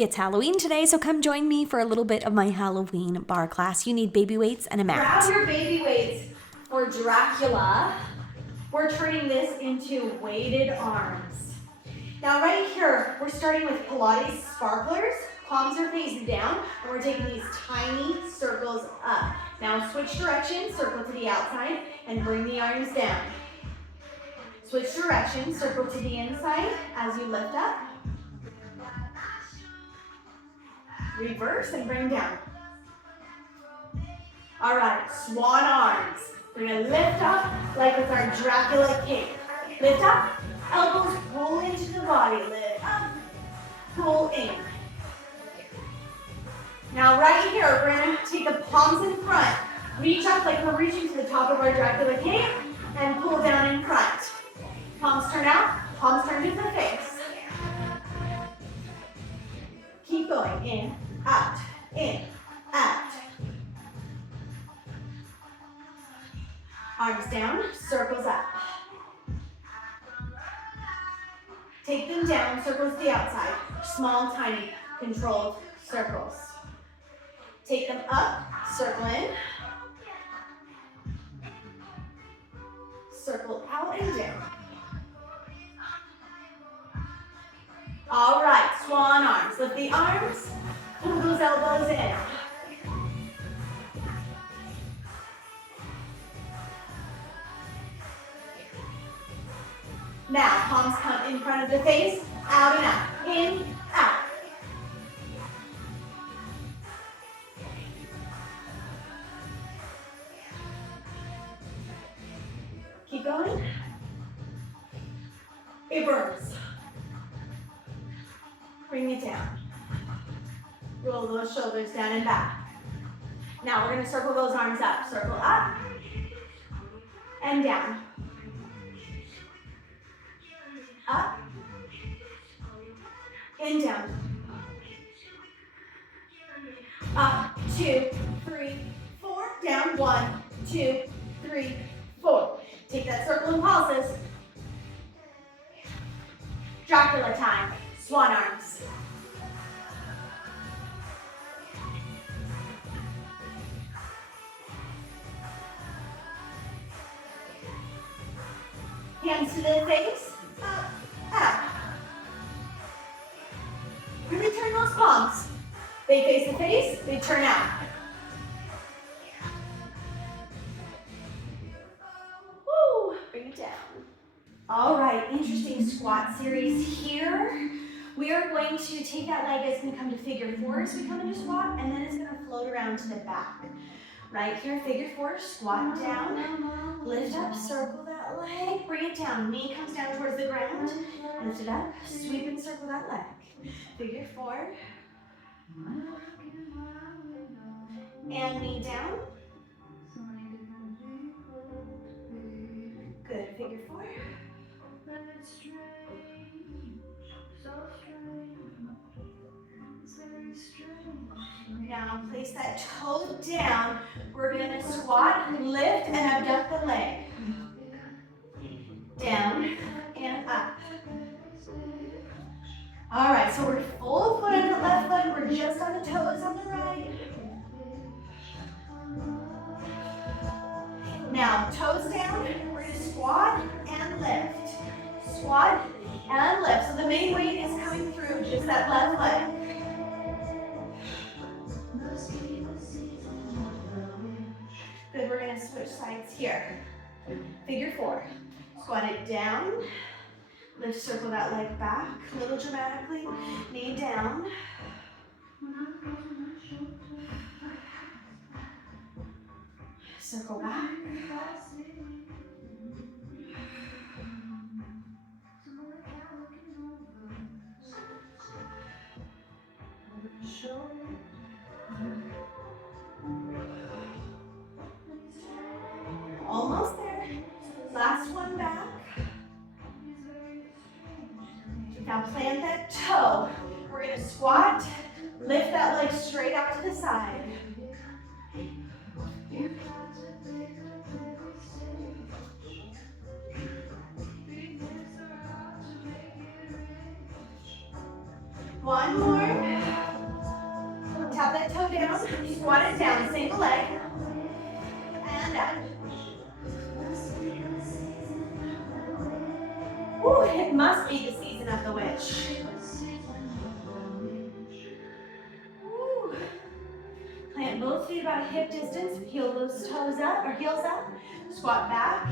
It's Halloween today, so come join me for a little bit of my Halloween bar class. You need baby weights and a mat. Grab your baby weights for Dracula. We're turning this into weighted arms. Now right here, we're starting with Pilates sparklers. Palms are facing down, and we're taking these tiny circles up. Now switch direction, circle to the outside, and bring the arms down. Switch direction, circle to the inside as you lift up. Reverse and bring down. All right, swan arms. We're gonna lift up like it's our Dracula cape. Lift up, elbows pull into the body. Lift up, pull in. Now right here, we're gonna take the palms in front. Reach up like we're reaching to the top of our Dracula cape and pull down in front. Palms turn out, palms turn to the face. Keep going, in, out, out. Arms down, circles up. Take them down, circles to the outside. Small, tiny, controlled circles. Take them up, circle in. Circle out and down. All right, swan arms. Lift the arms, pull those elbows in. Now, palms come in front of the face, out and out, in, out. Keep going. It burns. Bring it down. Roll those shoulders down and back. Now we're going to circle those arms up. Circle up and down. Up and down. Up, 2, 3, 4. Down, 1, 2, 3, 4. Take that circle and pulses. Dracula time. Swan arms. Hands to the face. Up, up. Really turn those palms. They face the face, they turn out. Woo, bring it down. All right, interesting squat series here. We are going to take that leg, it's going to come to figure 4 as we come into squat, and then it's going to float around to the back. Right here, figure 4, squat down, lift up, circle that leg, bring it down. Knee comes down towards the ground, lift it up, sweep and circle that leg. Figure 4. And knee down. Good, figure 4. Now place that toe down. We're going to squat, lift, and abduct the leg. Down and up. All right, so we're full foot on the left foot. We're just on the toes on the right. Now, toes down. We're going to squat and lift. Squat and lift. So the main weight is coming through just that left leg. Good, we're going to switch sides here. Figure 4. Squat it down. Lift, circle that leg back, a little dramatically. Knee down. Circle back. Almost there. Last one back. Now plant that toe. We're going to squat, lift that leg straight out to the side. One more. down, squat it down, single leg, and out. Ooh, it must be the season of the witch. Ooh. Plant both feet about hip distance, heel those toes up, or heels up, squat back,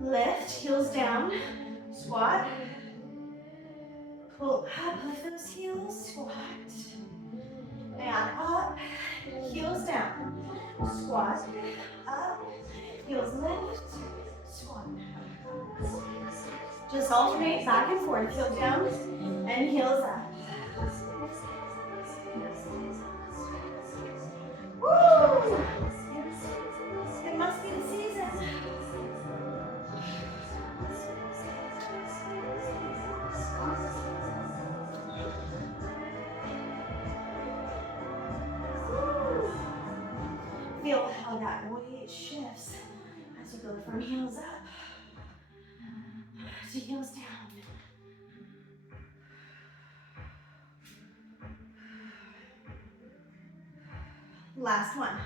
lift, heels down, squat, pull up, lift those heels, squat, and up, heels down, squat, up, heels lift, squat. Just alternate back and forth, heels down and heels up. Woo! It must be the season. Woo! Feel how that weight shifts as you go from heels up to heels down. Last one.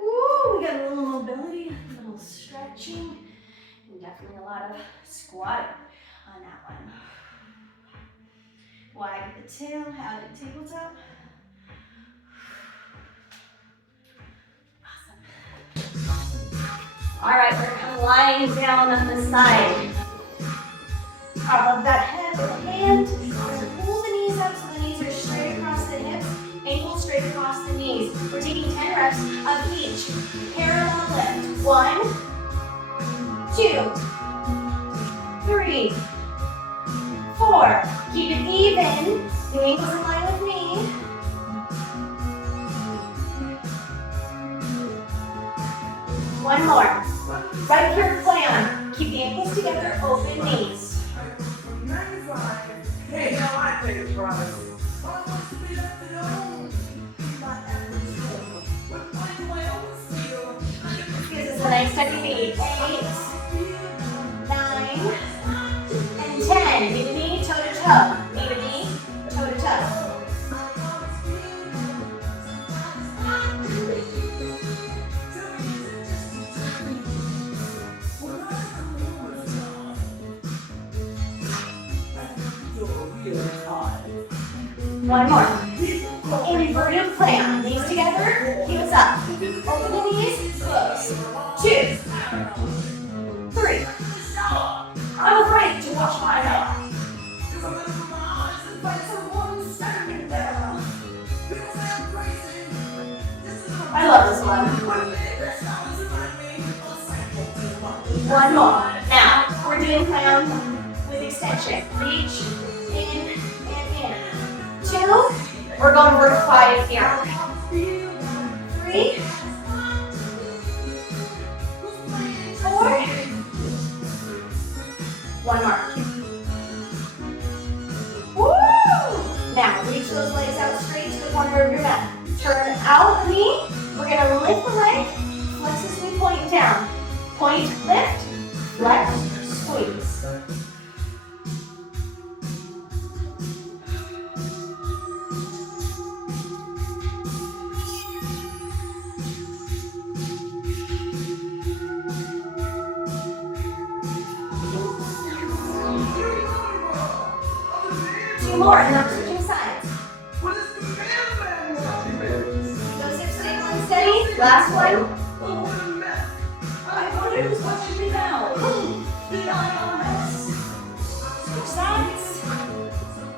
Ooh, we got a little mobility, a little stretching, and definitely a lot of squatting on that one. Wide the tail, out at tabletop. All right, we're gonna lying down on the side. Above that head with a hand. We're gonna pull the knees up so the knees are straight across the hips, ankles straight across the knees. We're taking 10 reps of each. Parallel lift. 1, 2, 3, 4. Keep it even. The ankles in line with me. One more. Right here, plan. Keep the ankles together, open knees. Hey, now I take a try. Gives us a nice steady beat. 8, 9, and 10. Knee to knee, toe to toe. Knee to knee, toe to toe. One more. Inverted plan. Knees together, heels up. Open the knees, close. 2, 3. I'm afraid to wash my hair. I love this one. One more. Now, we're doing clown with extension. Reach, in, and in. 2, we're going vertified here. 3, 4. One more. Woo! Now, reach those legs out straight to the corner of your mat. Turn out the knee. We're going to lift the leg. Flex this knee, point down. Point, lift, flex, squeeze. Two more, and now switching sides. Those hips stable and steady. Last one. I wonder who's watching me now. Feet on this. Switch sides.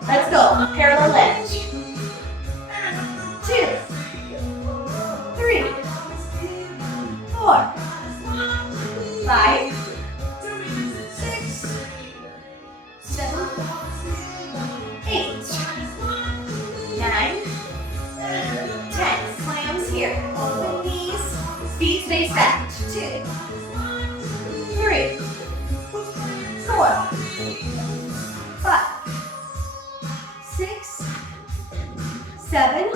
Let's go. Parallel lift. 2, 3, 4, 5, 6, 7, 8, 9, 10. Clams here. Open knees. Feet stay stacked. 2, 3, 4, 5, 6, 7,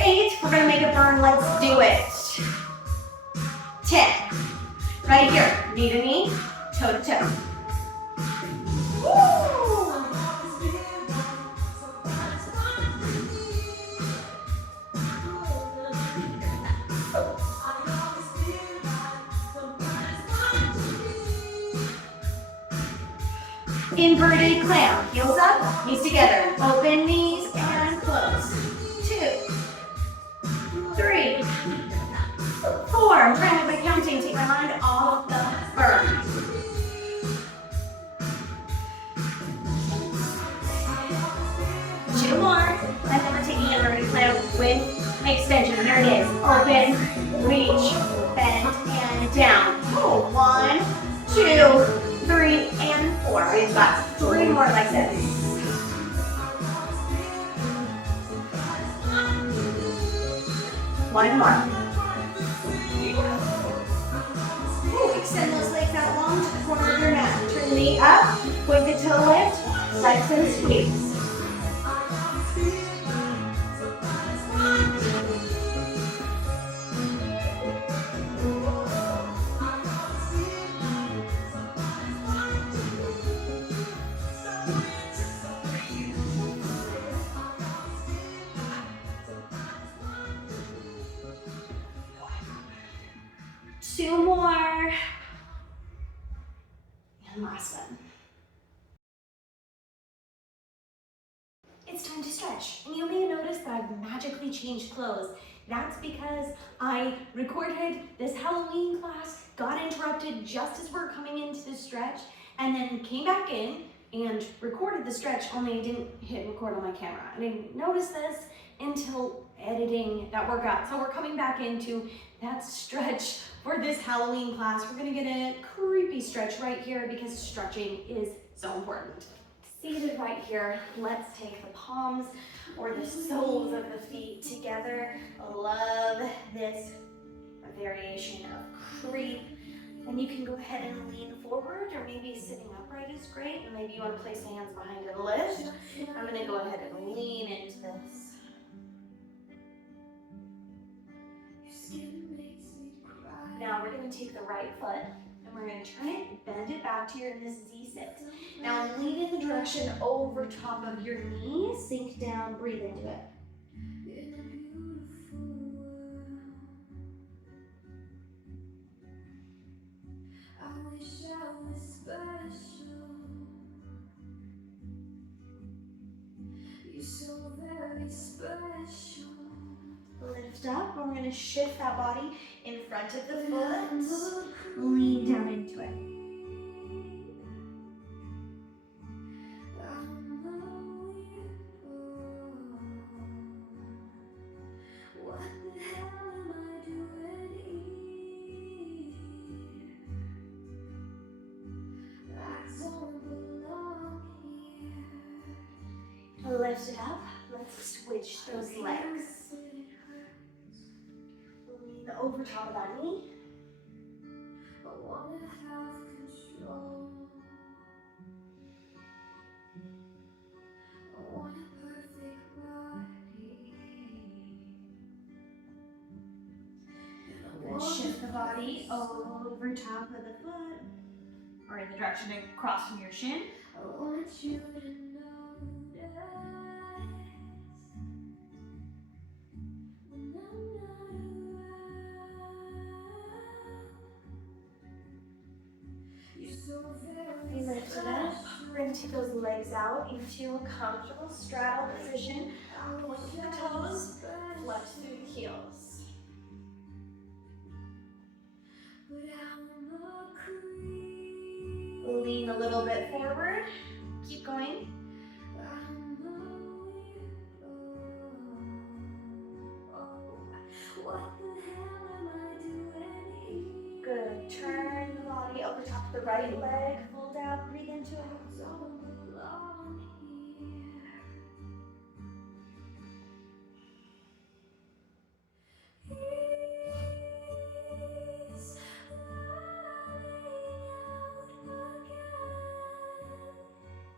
8. We're gonna make it burn. Let's do it. 10. Right here. Knee to knee, toe to toe. Woo! inverted clown. Heels up, knees together. Open knees and close. 2, 3, 4. I'm trying by counting. Take my mind off the burn. Two more, and then we're taking inverted clown with extension. There it is. Open, reach, bend, and down. Oh, 1, 2, 3, and 4. We've got 3 more like this. One more. Ooh, extend those legs out long to the corner of your mat. Turn the knee up, point the toe lift, flex and squeeze. Two more. And last one. It's time to stretch. And you may have noticed that I've magically changed clothes. That's because I recorded this Halloween class, got interrupted just as we're coming into the stretch, and then came back in and recorded the stretch, only I didn't hit record on my camera. I didn't notice this until editing that workout. So we're coming back into that stretch for this Halloween class. We're gonna get a creepy stretch right here because stretching is so important. Seated right here, let's take the palms or the soles of the feet together. Love this variation of creep. And you can go ahead and lean forward, or maybe sitting upright is great. And maybe you want to place the hands behind and lift. I'm gonna go ahead and lean into this. Now we're going to take the right foot and we're going to turn it, bend it back to your this Z sit. Now lean in the direction over top of your knee, sink down, breathe into it. Lift up, and we're going to shift that body in front of the foot. Lean down into it. Lift it up. Let's switch those legs. Lean over top of that knee. I want to have control. I want a perfect body. Then shift the body over top of the foot, or in the direction across from your shin. I want you to notice. Lift it up. We're going to take those legs out into a comfortable straddle position. Point to the toes, flex through the heels. Lean a little bit forward. Keep going. Good. Turn the body over top of the right leg. Fold out. Breathe into it.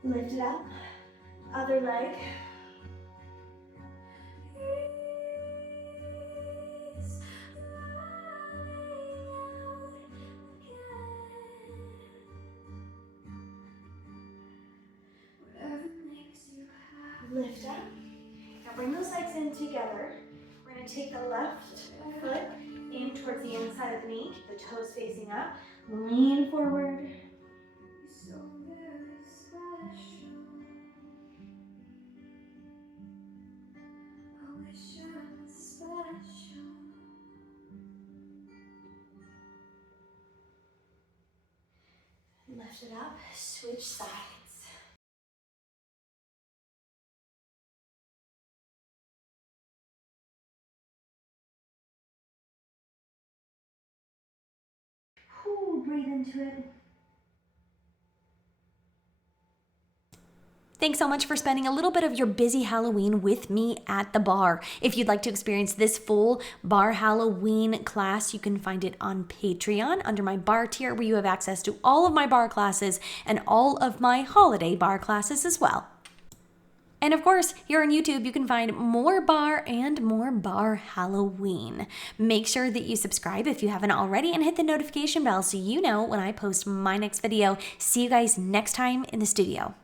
Lift it up. Other leg. Lift up. Now bring those legs in together. We're going to take the left foot in towards the inside of the knee. Keep the toes facing up. Lean forward. Lift it up, switch sides. Breathe into it. Thanks so much for spending a little bit of your busy Halloween with me at the bar. If you'd like to experience this full bar Halloween class, you can find it on Patreon under my bar tier, where you have access to all of my bar classes and all of my holiday bar classes as well. And of course, here on YouTube, you can find more bar and more bar Halloween. Make sure that you subscribe if you haven't already and hit the notification bell so you know when I post my next video. See you guys next time in the studio.